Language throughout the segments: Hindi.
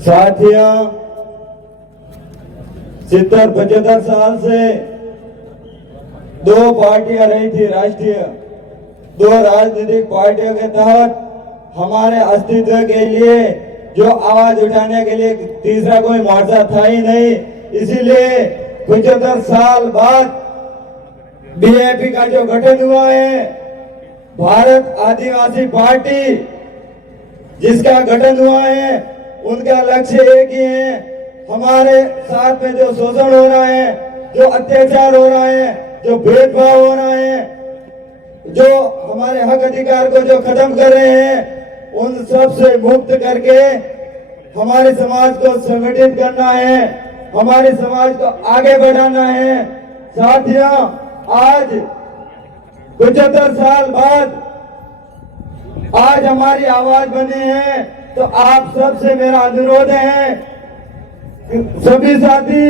साथियों, 70-75 साल से दो पार्टियां रही थी राष्ट्रीय, दो राजनीतिक पार्टियों के तहत हमारे अस्तित्व के लिए जो आवाज उठाने के लिए तीसरा कोई मोर्चा था ही नहीं। इसीलिए 75 साल बाद बीएपी का जो गठन हुआ है, भारत आदिवासी पार्टी जिसका गठन हुआ है, उनका लक्ष्य एक ही है, हमारे साथ में जो शोषण हो रहा है, जो अत्याचार हो रहा है, जो भेदभाव हो रहा है, जो हमारे हक अधिकार को जो खत्म कर रहे हैं, उन सब से मुक्त करके हमारे समाज को संगठित करना है, हमारे समाज को आगे बढ़ाना है। साथियों, आज 75 साल बाद आज हमारी आवाज बनी है, तो आप सबसे मेरा अनुरोध है, सभी साथी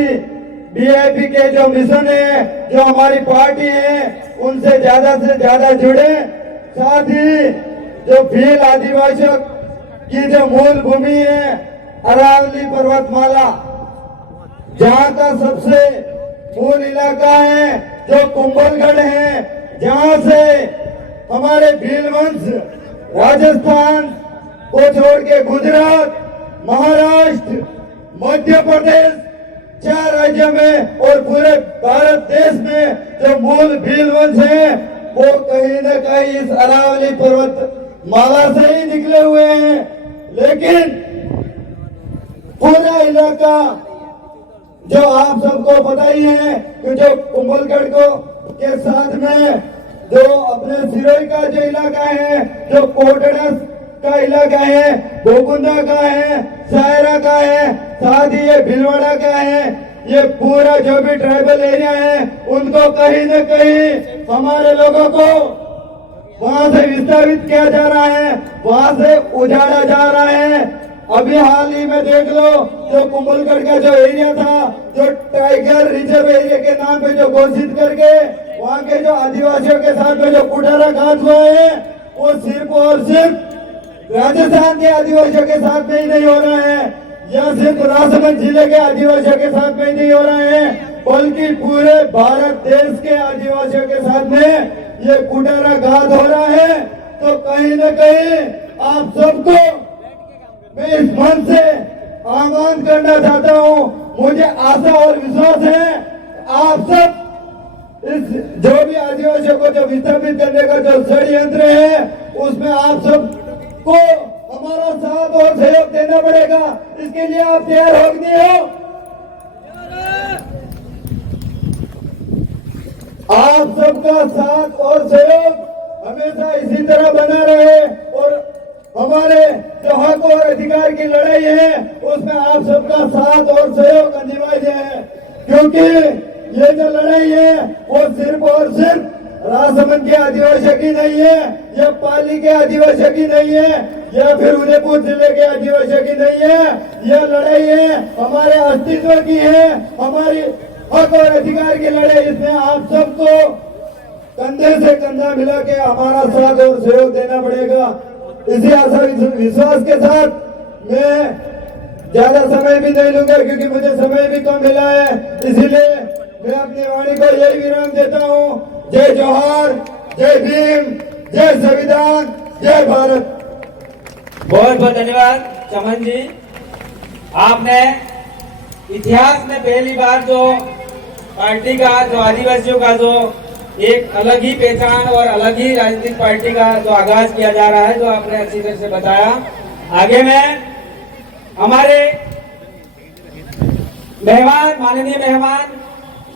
बीएपी के जो मिशन है, जो हमारी पार्टी है, उनसे ज्यादा जुड़े। साथ ही जो भील आदिवासियों की जो मूल भूमि है, अरावली पर्वतमाला, जहाँ का सबसे मूल इलाका है जो कुंभलगढ़ है, जहाँ से हमारे भील वंश राजस्थान को छोड़ के गुजरात, महाराष्ट्र, मध्य प्रदेश, 4 राज्यों में और पूरे भारत देश में जो मूल भील वंश है, वो कहीं न कहीं इस अरावली पर्वत माला से ही निकले हुए हैं। लेकिन पूरा इलाका जो आप सबको पता ही है कि जो कुंभलगढ़ को के साथ में जो अपने सिरोही का जो इलाका है, जो कोटड़स का इलाका है, गोकुंदा का है, सायरा का है, साथ ही ये भीलवाड़ा का है, ये पूरा जो भी ट्राइबल एरिया है, उनको कहीं न कहीं हमारे लोगों को वहां से विस्थापित किया जा रहा है, वहां से उजाड़ा जा रहा है। अभी हाल ही में देख लो, जो कुंभलगढ़ का जो एरिया था, जो टाइगर रिजर्व एरिया के नाम पे जो घोषित करके वहाँ के जो आदिवासियों के साथ में जो कुठाराघात हुआ है, वो सिर्फ और सिर्फ राजस्थान के आदिवासियों के साथ में ही नहीं हो रहा है, या सिर्फ राजसमंद जिले के आदिवासियों के साथ में ही नहीं हो रहे हैं, बल्कि पूरे भारत देश के आदिवासियों के साथ में ये कुठाराघात हो रहा है। तो कहीं न कहीं आप सबको मैं इस मन से आह्वान करना चाहता हूँ, मुझे आशा और विश्वास है आप सब इस जो भी आदिवासियों को जो विस्थापित करने का जो षड्यंत्र है, उसमें आप सबको हमारा साथ और सहयोग देना पड़ेगा। इसके लिए आप तैयार हो कि नहीं हो? आप सबका साथ और सहयोग हमेशा इसी तरह बना रहे और हमारे जो हक और अधिकार की लड़ाई है, उसमें आप सबका साथ और सहयोग अनिवार्य है, क्योंकि ये जो लड़ाई है वो सिर्फ और सिर्फ राजसमंद के आदिवासियों की नहीं है, या पाली के आदिवासियों की नहीं है, या फिर उदयपुर जिले के आदिवासियों की नहीं है। यह लड़ाई है हमारे अस्तित्व की है, हमारी हक और अधिकार की लड़ाई। इसमें आप सबको कंधे से कंधा मिला के हमारा साथ और सहयोग देना पड़ेगा। इसी आशा विश्वास के साथ मैं ज्यादा समय भी नहीं लूंगा, क्योंकि मुझे समय भी कम मिला है, इसीलिए मैं अपनी वाणी को यही विराम देता हूँ। जय जोहार, जय भीम, जय संविधान, जय भारत। बहुत बहुत धन्यवाद चमन जी। आपने इतिहास में पहली बार जो पार्टी का, जो आदिवासियों का जो एक अलग ही पहचान और अलग ही राजनीतिक पार्टी का जो आगाज किया जा रहा है, जो आपने अच्छी तरह से बताया। आगे में हमारे मेहमान, माननीय मेहमान